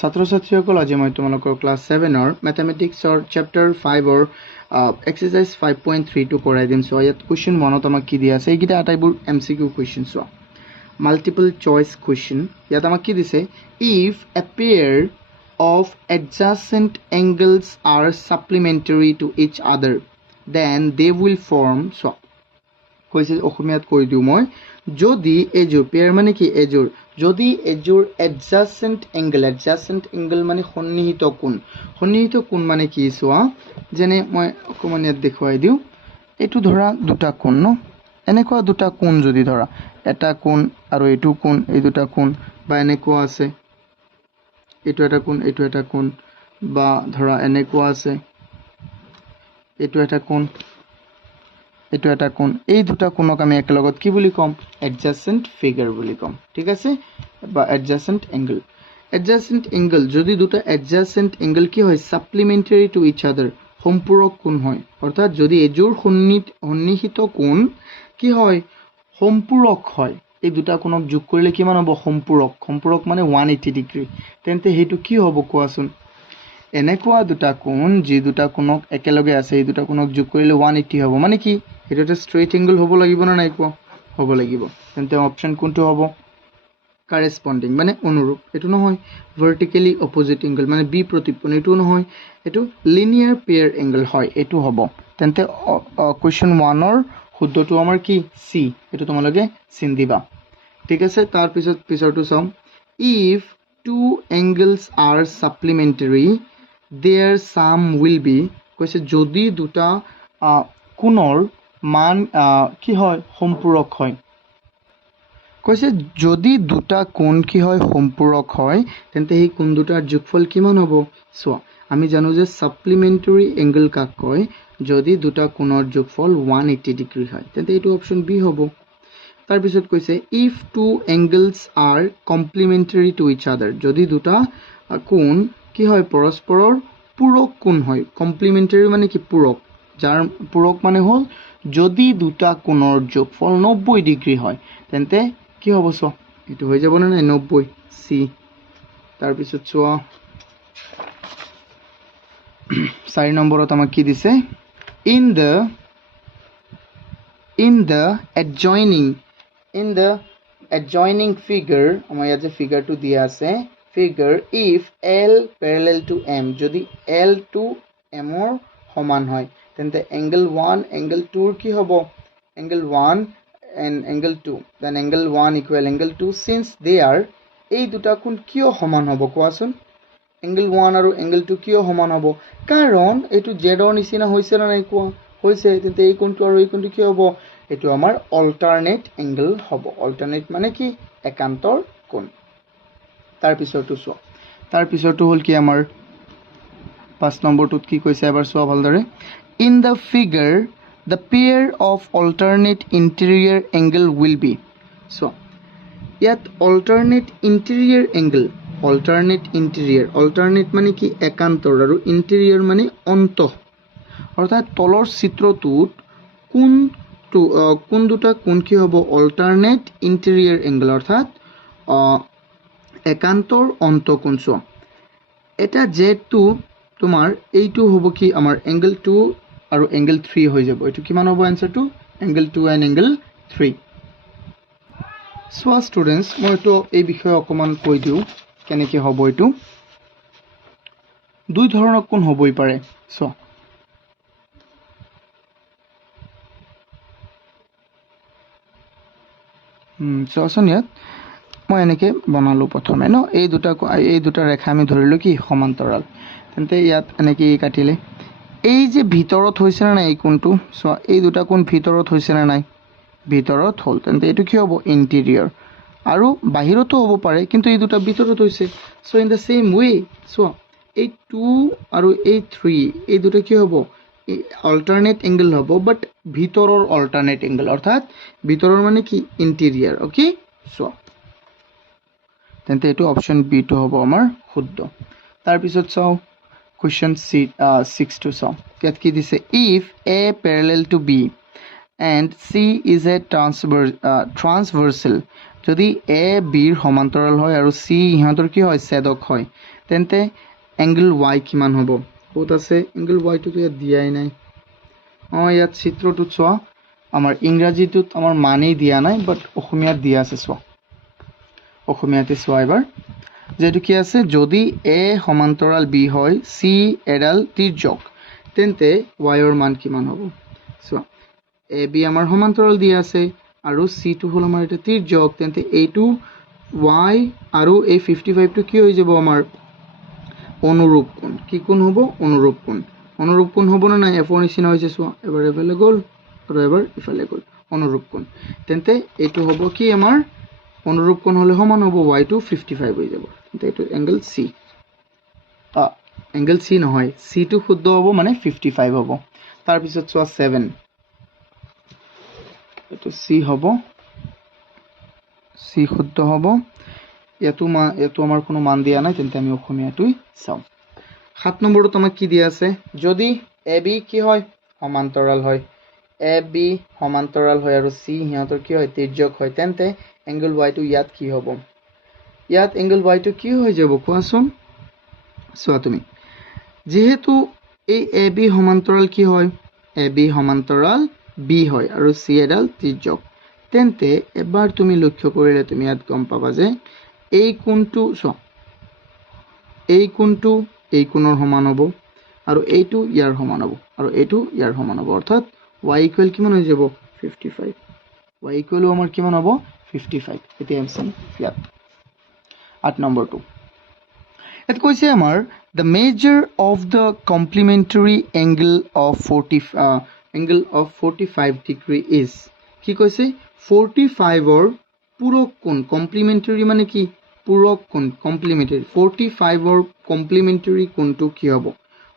ছাত্ৰ ছাত্ৰীসকল আজি মই তোমালোকৰ ক্লাছ 7ৰ মেথমেটিক্সৰ চেপ্টাৰ 5ৰ এক্সাৰসাইজ 5.3 কৰাই দিম। সো ইয়াত কুৱেশ্যন 1ত আমাক কি দিয়া আছে, এইকেইটা আটাইবোৰ MCQ কুৱেশ্যন। চোৱা, মাল্টিপল চইচ কুৱেশ্যন। ইয়াত আমাক কি দিছে, if a pair of adjacent angles are supplementary to each other then they will form so কৈছে অসমীয়াত কৈ দিও মই, যদি এজোৰ পেয়াৰ মানে কি এজোৰ, যদি এজোৰ adjacent angle মানে সন্নিহিত কোণ মানে কি, চোৱা যেনে মই অকমান ইয়াত দেখুৱাই দিও, এইটো ধৰা দুটা কোণ ন, এনেকুৱা দুটা কোণ যদি ধৰা এটা কোণ আৰু এইটো কোণ, এই দুটা কোণ বা এনেকুৱা আছে, এইটো এটা কোণ বা ধৰা এনেকুৱা আছে, এইটো এটা কোণ, এইটো এটা কোণ, এই দুটা কোণক আমি একেলগত কি বুলি ক'ম, এডজাসেন্ট ফিগাৰ বুলি ক'ম। ঠিক আছে, বা এডজাসেন্ট এংগল। এডজাসেন্ট এংগল যদি দুটা এডজাসেন্ট এংগল কি হয়, সাপ্লিমেন্টারি টু ইচ আদার, সম্পূৰক কোণ হয়, অৰ্থাৎ যদি এজোৰ সন্নিহিত কোণ কি হয়, সম্পূৰক হয়, এই দুটা কোণক যোগ কৰিলে কিমান হ'ব, সম্পূৰক মানে 180 ডিগ্ৰী, তেন্তে সেইটো কি হ'ব কোৱাচোন, এনেকুৱা দুটা কোণ যি দুটা কোণক একেলগে আছে, এই দুটা কোণক যোগ কৰিলে 180 হ'ব, মানে কি সেইটো এটা ষ্ট্ৰেইট এংগল হ'ব লাগিব না নাই কোৱা, হ'ব লাগিব। তেন্তে অপশ্যন কোনটো হ'ব, কাৰেস্পন্ডিং মানে অনুৰূপ, এইটো নহয় ভাৰ্টিকেলি অপোজিট এংগল মানে বিপ্ৰতিপন্ন, এইটো নহয়, এইটো লিনিয়াৰ পেয়াৰ এংগল হয়, এইটো হ'ব। তেন্তে কুৱেশ্যন 1ৰ শুদ্ধটো আমাৰ কি, চি, এইটো তোমালোকে চিন দিবা। ঠিক আছে, তাৰ পিছৰটো চাম, if two angles are supplementary their sum will be, কৈছে যদি দুটা কোণৰ মান কি হয়, সম্পূৰক হয়, কৈছে যদি দুটা কোণ কি হয়, সম্পূৰক হয়, তেন্তে সেই কোণ দুটাৰ যোগফল কিমান হ'ব। চোৱা, আমি জানো যে সাপ্লিমেন্টাৰী এংগল কাক কয়, যদি দুটা কোণৰ যোগফল 180 ডিগ্ৰী হয়, তেন্তে এইটো অপশ্যন বি হ'ব। তাৰপিছত কৈছে if two angles are complementary to each other, যদি দুটা কোণ কি হয়, পৰস্পৰৰ পূৰক কোণ হয়, কমপ্লিমেন্টাৰী মানে কি পূৰক, যাৰ পূৰক মানে হ'ল যদি দুটা কোণৰ যোগফল 90 ডিগ্ৰী হয়, তেন্তে কি হ'ব, চোৱা এইটো হৈ যাব নে নাই, 90 চি। তাৰপিছত চোৱা 4 নম্বৰত আমাক কি দিছে, ইন দ্য adjoining figure, আমাৰ ইয়াত যে ফিগাৰটো দিয়া আছে, figure if L parallel to M, যদি L to M ৰ সমান হয়, তেন্তে এংগল 1 এংগল 2 কি হ'ব, angle 1 and angle 2, then angle 1 equal angle 2, since they are, এই দুটা কোণ কিয় সমান হ'ব কোৱাচোন, angle 1 আৰু angle 2 কিয় সমান হ'ব, কাৰণ এইটো জেডৰ নিচিনা হৈছে না নাই কোৱা, হৈছে, তেন্তে এই কোণটো আৰু এই কোণটো কি হ'ব, এইটো আমাৰ অল্টাৰনেট এংগল হ'ব। অল্টাৰনেট মানে কি, একান্তৰ কোণ। তাৰপিছৰটো চোৱা, তাৰপিছৰটো হ'ল কি আমাৰ 5 নম্বৰটোত কি কৈছে, এবাৰ চোৱা ভালদৰে, in the figure the pair of alternate interior angle will be, so ইয়াত alternate interior angle, alternate মানে কি একান্তৰ, আৰু interior মানে অন্তঃ, অৰ্থাৎ তলৰ চিত্ৰটোত কোন দুটা কোণ কি হ'ব, alternate interior angle, অৰ্থাৎ একান্তৰ অন্তঃকোণ। চোৱা এটা যেটো তোমাৰ এইটো হ'ব কি আমাৰ angle 2 আৰু angle 3 হৈ যাব, এইটো কিমান হ'ব এনসাৰটো, angle 2 and angle 3। চোৱা ষ্টুডেন্টস, মই এইটো এই বিষয়ে অকমান কৈ দিওঁ কেনেকৈ হ'ব। এইটো দুই ধৰণৰ কোণ হ'বই পাৰে। চোৱা চোৱাচোন, ইয়াত মই এনেকৈ বনালোঁ প্ৰথমে ন, এই দুটা ৰেখা আমি ধৰিলোঁ কি সমান্তৰাল, তেন্তে ইয়াত এনেকৈ কাটিলে, এই যে ভিতৰত হৈছে না নাই এই কোণটো, চোৱা এই দুটা কোণ ভিতৰত হৈছে না নাই, ভিতৰত হ'ল, তেন্তে এইটো কি হ'ব, ইণ্টেৰিয়ৰ, আৰু বাহিৰতো হ'ব পাৰে, কিন্তু এই দুটা ভিতৰত হৈছে। চ' ইন দ্য চেম ৱে, চোৱা এই 2 আৰু এই 3, এই দুটা কি হ'ব, অল্টাৰনেট এংগল হ'ব, বাট ভিতৰৰ অল্টাৰনেট এংগল, অৰ্থাৎ ভিতৰৰ মানে কি ইণ্টেৰিয়ৰ। অ'কে, চোৱা তেন্তে এইটো অপশ্যন বিটো হ'ব আমাৰ শুদ্ধ। তাৰপিছত চাওঁ কুৱেশ্যন 6টো চাওঁ, ইয়াত কি দিছে, if A parallel to B and C is a transversal, যদি A Bৰ সমান্তৰাল হয় আৰু C ইহঁতৰ কি হয়, ছেদক হয়, তেন্তে এংগল y কিমান হ'ব ক'ত আছে এংগল y টো ইয়াত দিয়াই নাই ইয়াত চিত্ৰটোত চোৱা আমাৰ ইংৰাজীটোত আমাৰ মানেই দিয়া নাই বাট অসমীয়াত দিয়া আছে চোৱা অসমীয়াতে চোৱা এবাৰ যেটো কি আছে যদি a সমান্তৰাল b হয় c এডাল তিৰ্যক তেন্তে y ৰ মান কিমান হ'ব চোৱা a b আমাৰ সমান্তৰাল দিয়া আছে আৰু c টো হল আমাৰ এটা তিৰ্যক তেন্তে এইটো y আৰু এই 55 টো কি হৈ যাব আমাৰ অনুৰূপ কোণ কি কোণ হ'ব অনুৰূপ কোণ হ'ব না নাই f ৰ নিচিনা হৈছে চোৱা এবাৰ এফালে গ'ল আৰু এবাৰ ইফালে গ'ল অনুৰূপ কোণ তেন্তে এইটো হ'ব কি আমাৰ অনুৰূপ কোণ হলে সমান হ'ব y টো 55 হৈ যাব তেন্তে এইটো এংগল c নহয় c টো শুদ্ধ হ'ব মানে 55 হ'ব তাৰ পিছত চোৱা 7 এইটো c হ'ব c শুদ্ধ হ'ব এটো আমাৰ কোনো মান দিয়া নাই তেন্তে আমি অসমীয়াটোই চাও 7 নম্বৰটো আমাক কি দিয়া আছে যদি ab কি হয় সমান্তৰাল হয় ab সমান্তৰাল হয় আৰু c হিহঁতৰ কি হয় তিৰ্যক হয় তেন্তে এংগল y টো ইয়াত কি হ'ব ইয়াত এংগল y টো কি হৈ যাব কোৱাচোন চোৱা তুমি যেহেতু এই ab সমান্তৰাল কি হয় ab সমান্তৰাল b হয় আৰু c এডাল তিৰ্যক তেন্তে এবাৰ তুমি লক্ষ্য কৰিলে তুমি ইয়াত গম পাবা যে এই কোণটো চোৱা এই কোণটো এই কোণৰ সমান হ'ব আৰু এইটো ইয়াৰ সমান হ'ব আৰু এইটো ইয়াৰ সমান হ'ব অৰ্থাৎ y ইকুৱেল কিমান হৈ যাব 55 y ইকুৱেল আমাৰ কিমান হ'ব 55 এতিয়া এমচি ইয়াত 8 নম্বৰটো এত কৈছে আমাৰ the measure of the complementary angle of 45 degree is কি কৈছে 45 ৰ পূৰক কোণ কমপ্লিমেন্টাৰী মানে কি পূৰক কোণ কমপ্লিমেন্টাৰী 45 ৰ কমপ্লিমেন্টাৰী কোণটো কি হ'ব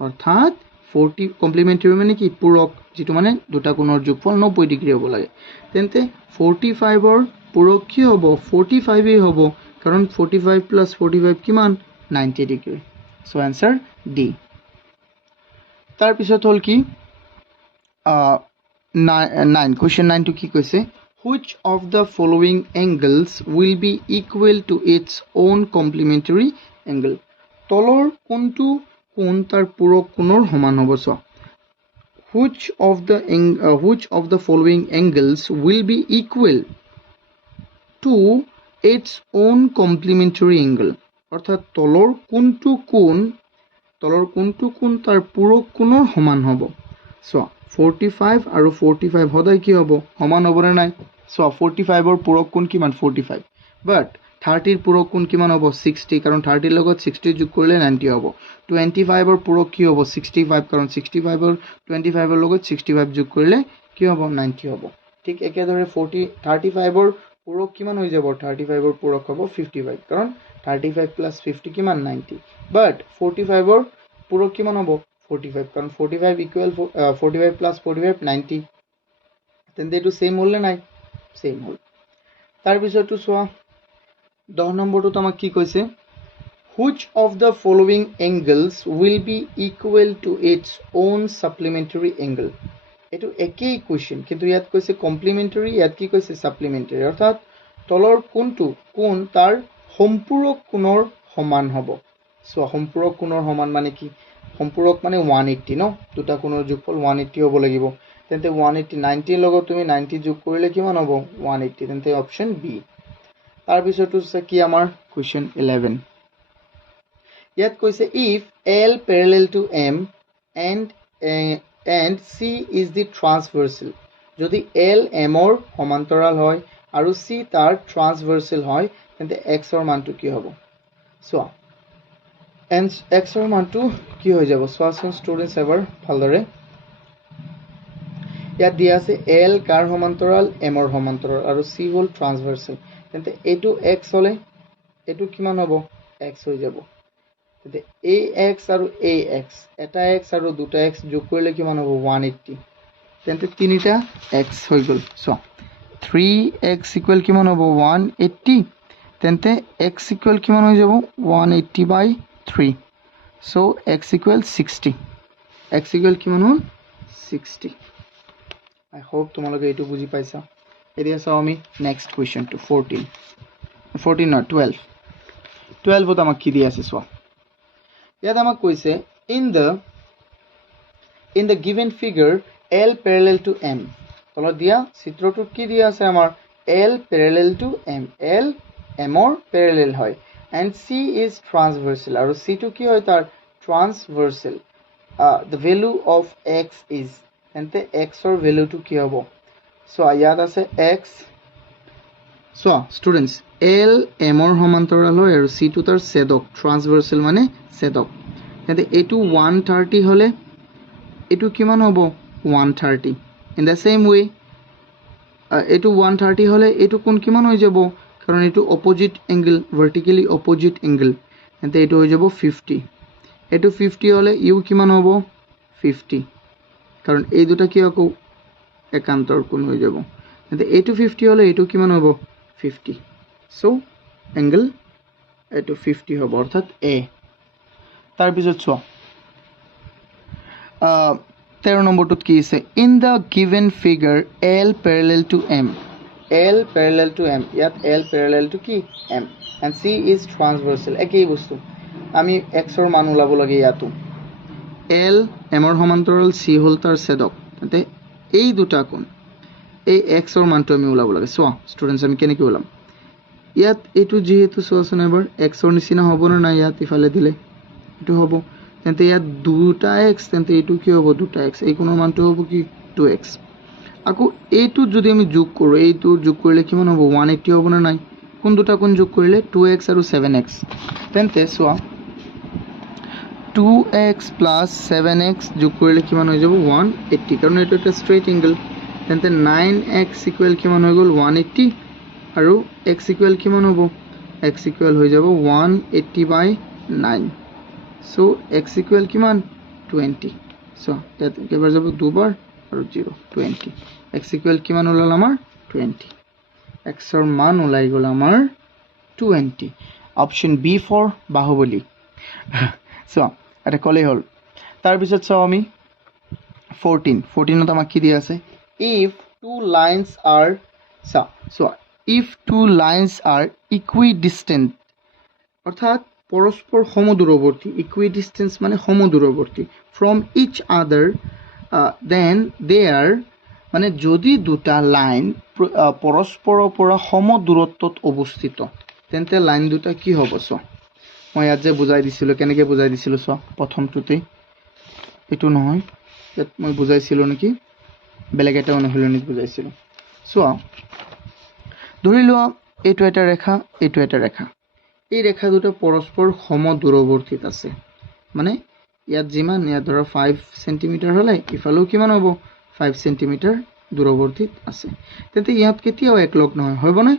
অৰ্থাৎ 40 কমপ্লিমেন্টাৰী মানে কি পূৰক যেটো মানে দুটা কোণৰ যোগফল 90 ডিগ্ৰী হ'ব লাগে তেন্তে 45 ৰ পূৰক কি হ'ব 45 এই হ'ব কাৰণ 45 + 45 কিমান 90 ডিগ্ৰী সো आंसर ডি তাৰ পিছত হল কি 9 question 9 to কি কৈছে which of the following angles will be equal to its own complementary angle তলৰ কোণটো কোণ তাৰ পূৰক কোণৰ সমান হ'ব চ which of the following angles will be equal to its own complementary angle অৰ্থাৎ তলৰ কোণটো কোণ তাৰ পূৰক কোণৰ সমান হ'ব চ 45 আৰু 45 হদাই কি হ'ব সমান হ'ব না নাই সো 45 ৰ পূৰক কোণ কিমান 45 বাট 30 ৰ পূৰক কোণ কিমান হ'ব 60 কাৰণ 30 ৰ লগত 60 যোগ কৰিলে 90 হ'ব 25 ৰ পূৰক কি হ'ব 65 কাৰণ 65 ৰ 25 ৰ লগত 65 যোগ কৰিলে কি হ'ব 90 হ'ব ঠিক একেদৰে 35 ৰ পূৰক কিমান হৈ যাব 35 ৰ পূৰক হ'ব 55 কাৰণ 35 + 50 কিমান 90 বাট 45 ৰ পূৰক কিমান হ'ব 45 কাৰণ 45 ইকুৱেল 45 + 45 90 তেন্তে এটো সেম হল না নাই সেম হল তাৰ পিছতো চোৱা 10 নম্বৰটো আমাক কি কৈছে which of the following angles will be equal to its own supplementary angle এটো একই কোৱেশ্চন কিন্তু ইয়াত কৈছে কমপ্লিমেন্টাৰী ইয়াত কি কৈছে সাপ্লিমেন্টাৰী অৰ্থাৎ তলৰ কোণটো কোণ তাৰ সম্পূৰক কোণৰ সমান হ'ব সো সম্পূৰক কোণৰ সমান মানে কি সম্পূৰক মানে 180 ন দুটা কোণৰ যোগফল 180 হ'ব লাগিব তেন্তে 180 90 ৰ লগত তুমি 90 যোগ কৰিলে কিমান হ'ব 180 তেন্তে অপচন বি তাৰ পিছতো কি আমাৰ কোৱেশ্চন 11 ইয়াত কৈছে if L parallel to M and C is the transversal যদি L M ৰ সমান্তৰাল হয় আৰু C তাৰ transversal হয় তেন্তে x ৰ মানটো কি হ'ব সো x ৰ মানটো কি হৈ যাব সোৱাচোন ষ্টুডেন্টস এবাৰ ভালদৰে ইয়াত দিয়া আছে L কাৰ সমান্তৰাল M ৰ সমান্তৰাল আৰু C হল ট্ৰান্সভাৰ্সাল তেন্তে এটো x হলে এটো কিমান হ'ব x হৈ যাব তেন্তে ax আৰু ax এটা x আৰু দুটা x যোগ কৰিলে কিমান হ'ব 180 তেন্তে তিনিটা x হৈ গল সো 3x = কিমান হ'ব 180 তেন্তে x = কিমান হৈ যাব 180/3 so x = 60 x = কিমান হ'ল 60 I hope তোমালোকে এটো বুজি পাইছা এতিয়া চাও আমি নেক্সট কোৱেশ্চন টু 14 not 12 ত আমাক কি দি আছে চোৱা ইয়াত আমাক কৈছে in the given figure L parallel to M তলত দিয়া চিত্ৰটোত কি দিয়া আছে আমাৰ L parallel to M L M or parallel হয় and C is transversal আৰু C টো কি হয় তাৰ transversal the value of X is তেন্তে X or value to কি হ'ব so ইয়াত আছে X so students L M or সমান্তৰাল হয় আৰু C টো তাৰ ছেদক transversal মানে ছেদক তেন্তে এটো 130 হলে এটো কিমান হ'ব 130 in the same way এটো 130 হলে এটো কোন কিমান হৈ যাব কারণ এটো opposite angle vertically opposite angle এতে এটো হৈ যাব 50 এটো 50 হলে ইউ কিমান হ'ব 50 কারণ এই দুটা কি আকৌ একান্তৰ কোণ হৈ যাব এতে এটো 50 হলে এটো কিমান হ'ব 50 সো অ্যাঙ্গেল এটো 50 হ'ব অর্থাৎ এ তার পিছত চোৱা 13 নম্বৰটোত কি আছে in the given figure L parallel to M L parallel to M ইয়াত L parallel to কি M and C is transversal একই বস্তু আমি x ৰ মান উলাব লাগে ইয়াতো L M ৰ সমান্তৰাল C হল তাৰ ছেদক তেন্তে এই দুটা কোণ এই x ৰ মানটো আমি উলাব লাগে সো স্টুডেন্টস আমি কেনেকৈ উলাম ইয়াত এটো যেহেতু সোয়াছন এবাৰ x ৰ নিচিনা হ'ব না ইয়াত ইফালে দিলে এটো হ'ব তেন্তে ইয়াত দুটা x তেন্তে এটো কি হ'ব দুটা x এই কোণৰ মানটো হ'ব কি 2x আকৌ এইটো যদি আমি যোগ কৰো এইটো যোগ কৰিলে কিমান হ'ব 180 হ'ব না নাই কোন দুটা কোণ যোগ কৰিলে 2x আৰু 7x তেন্তে সোয়া 2x + 7x যোগ কৰিলে কিমান হৈ যাব 180 কাৰণ এটো এটা স্ট্ৰেইট অ্যাঙ্গেল তেন্তে 9x = কিমান হৈ গল 180 আৰু x = কিমান হ'ব x = হৈ যাব 180/9 so x = কিমান 20 so that কেবাৰ যাব দুবাৰ আৰু 0 20 x = কিমান ওলাল আমাৰ 20 x ৰ মান ওলাই গল আমাৰ 20 option B for Bahubali so এটা কলে হল তাৰ পিছত চাও আমি 14 ত আমাক কি দিয়া আছে if two lines are so if two lines are equidistant অর্থাৎ পরস্পর সমদূরবর্তী equidistant মানে সমদূরবর্তী from each other then they are মানে যদি দুটা লাইন পৰস্পৰৰ পৰা সমদূৰত্বত অৱস্থিত তেন্তে লাইন দুটা কি হ'ব সো মই ইয়াত যে বুজাই দিছিলো কেনেকৈ বুজাই দিছিলো সো প্ৰথমটোতে এটো নহয় ইয়াত মই বুজাইছিলো নেকি বেলেগ এটা অনুশীলনীত বুজাইছিলো সো ধৰি লোৱা এটো এটা ৰেখা এটো এটা ৰেখা এই ৰেখা দুটো পৰস্পৰ সমদূৰৱৰ্তীত আছে মানে ইয়াত যিমান ইয়াত ধৰা 5 সেন্টিমিটাৰ হলে ইফালেও কিমান হ'ব 5 সেন্টিমিটাৰ দূৰৱৰ্তীত আছে তেন্তে ইয়াত কেতিয়াও একলগ নহয় হবনে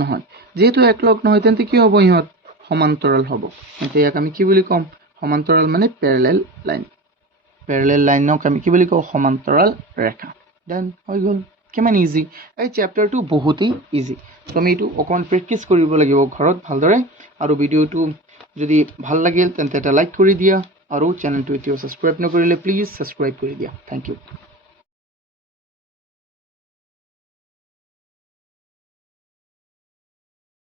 নহয় যেহেতু একলগ নহয় তেন্তে কি হ'ব ইহত সমান্তৰাল হ'ব তেন্তে ইয়াক আমি কি বুলি কম সমান্তৰাল মানে প্যাৰেলাল লাইনক আমি কি বুলি কওঁ সমান্তৰাল ৰেখা দেন হৈ গল কিমান ইজি এই চ্যাপ্টাৰটো বহুতেই ইজি তো আমি এটো অকন প্ৰেক্টিস কৰিব লাগিব ঘৰত ভালদৰে আৰু ভিডিওটো যদি ভাল লাগিল তেন্তে এটা লাইক কৰি দিয়া আৰু চেনেলটো এতিয়াও সাবস্ক্ৰাইব নকৰিলে প্লিজ সাবস্ক্ৰাইব কৰি দিয়া থ্যাংক ইউ